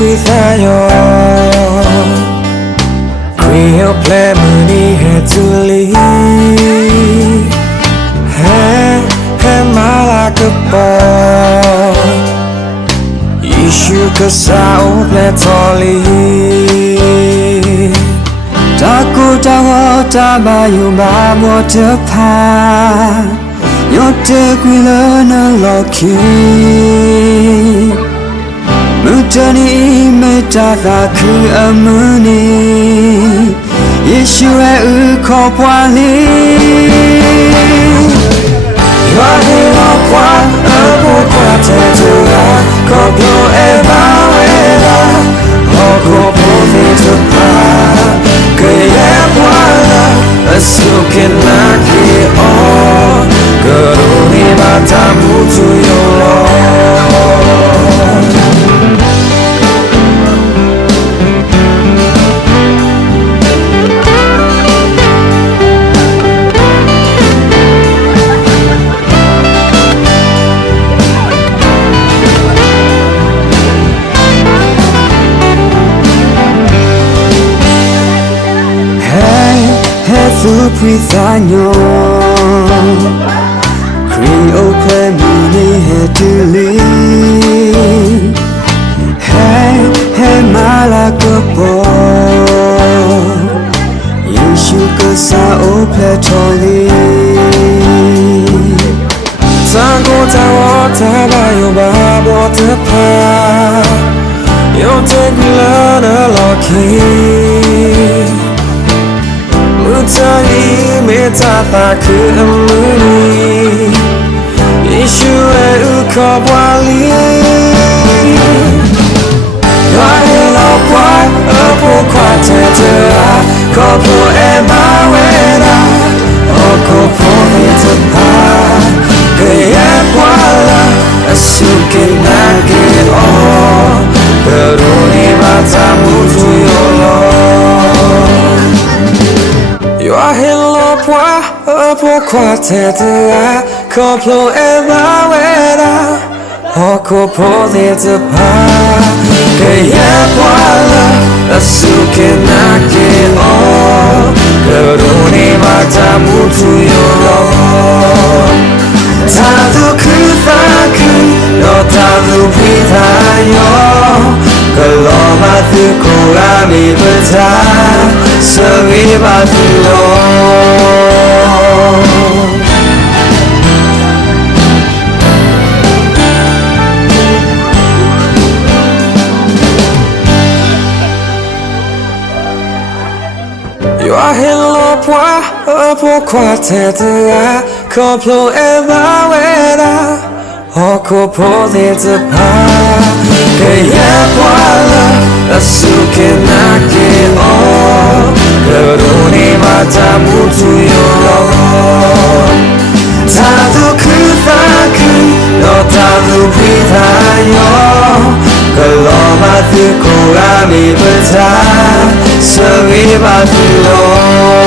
quizzaio qui ho plemini e tu lì malaka po Ishu ka sao pletoli Taku tawa tabayu ba mo te pa Yo te kwila na loki Mutani me tata ku amuni Ishu e uko pwali Pourquoi t'es là Quand est barrera Encore pour vite pas Que y'a voilà Sukin naki on Que l'uni matamu tu yolo Su prizagno Creo che mi hedili Hey, hey malakapo Yeshu kasa o petoli Tango tawa tabayo babo te pa Yo te glana loki Mutani me tata ku amuni Ishu e uko pwali Yohelo pwa pourquoi t'es là Kopo e mawera Oko profite pas Que y'a voilà Asuke nage o Peruni matamu tu yolo Yohelo pwa pourquoi t'es là Koplo e mawera Oko profite pas Que y'a voilà Asuke nage o Peruni matamu tu yolo Tadu kufaku No tadu pitayo Kaloma tu kurami beta Sevi batulo Yohelo pwa pourquoi t'es là Koplo e mawera Oko profite pas Que y'a voilà Asuke nake o Peruni matamu tu yolo Tadu kufaku No tadu pitayo Kaloma tu kurami beta Sevi batulo